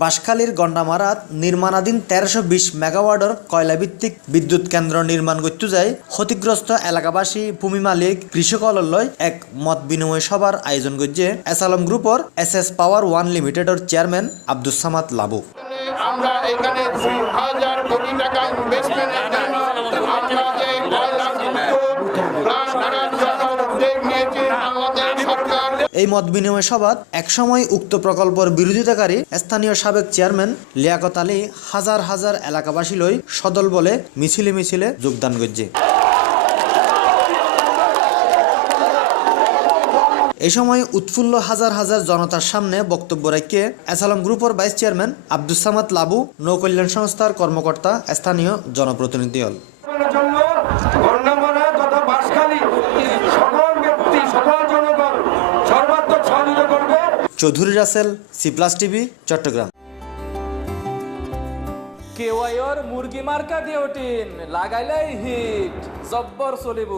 বাঁশখালীর গন্ডামারাত নির্মাণাধীন 1320 মেগাওয়াটের কয়লাভিত্তিক বিদ্যুৎ কেন্দ্র নির্মাণ করতে যায় ক্ষতিগ্রস্ত এলাকাবাসী ভূমি মালিক কৃষকলয় এক মত বিনিময় সভার আয়োজন করছে এসালম গ্রুপের এসএস পাওয়ার 1 লিমিটেডের চেয়ারম্যান আব্দুস সামাদ লাবু। আমরা এখানে 2000 কোটি টাকা ইনভেস্টমেন্টের জন্য আমরা এই কয়লা প্লান্ট করার জন্য উদ্যোগ নিয়েছি আমাদের সরকার। এই মত বিনিময় সভাত একসময় উক্ত প্রকল্পের বিরোধিতাকারী স্থানীয় সাবেক চেয়ারম্যান লিয়াকত আলী হাজার হাজার এলাকাবাসী লই সদল বলে মিছিলে মিছিলে যোগদান করছে। এই সময় উৎফুল্ল হাজার হাজার জনতার সামনে বক্তব্য রেখে এসালম গ্রুপের ভাইস চেয়ারম্যান আব্দুস সামাদ লাবু, নৌকল্যাণ সংস্থার কর্মকর্তা, স্থানীয় জনপ্রতিনিধি হল চৌধুরী রাসেল, সি+ টিভি, চট্টগ্রাম। কেওয়াইর মুরগি মার্কা দিওটিন লাগাইলাই হিট জব্বর চলিব।